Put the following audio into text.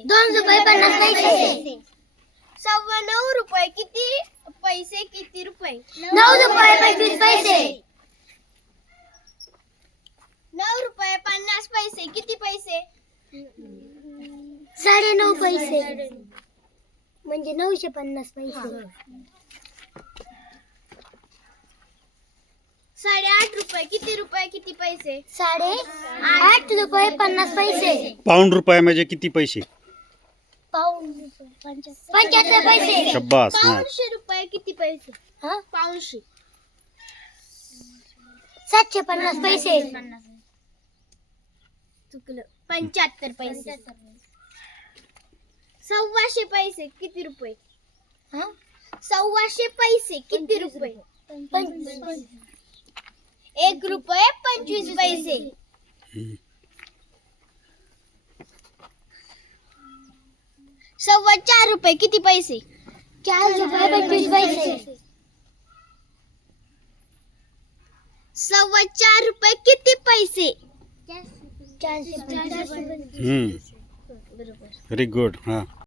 दोन रुपये पन्नास पैसे. सव्वा नऊ रुपये किती? पैसे किती रुपये? नऊ रुपये पंचवीस पैसे. नऊ रुपये पन्नास पैसे. किती पैसे? साडे नऊ पैसे. म्हणजे नऊशे पन्नास पैसे. साडे आठ रुपये. किती रुपये किती पैसे? साडे आठ. रुपये पन्नास पैसे. पाऊंड रुपये म्हणजे किती पैसे? पाऊन पंच्याहत्तर पैसे. शब्बास हा. पाऊणशे रुपये किती पैसे? हा? पाऊणशे सातशे पन्नास पैसे. चुकलं. पंच्याहत्तर पैसे. सव्वाशे पैसे किती रुपये? हा? सव्वाशे पैसे किती रुपये? एक रुपये पंचवीस पैसे. सव्वा चार रुपये. किती पैसे? चार रुपये पंचवीस पैसे. सव्वा चार रुपये किती पैसे? चारशे व्हेरी गुड हा.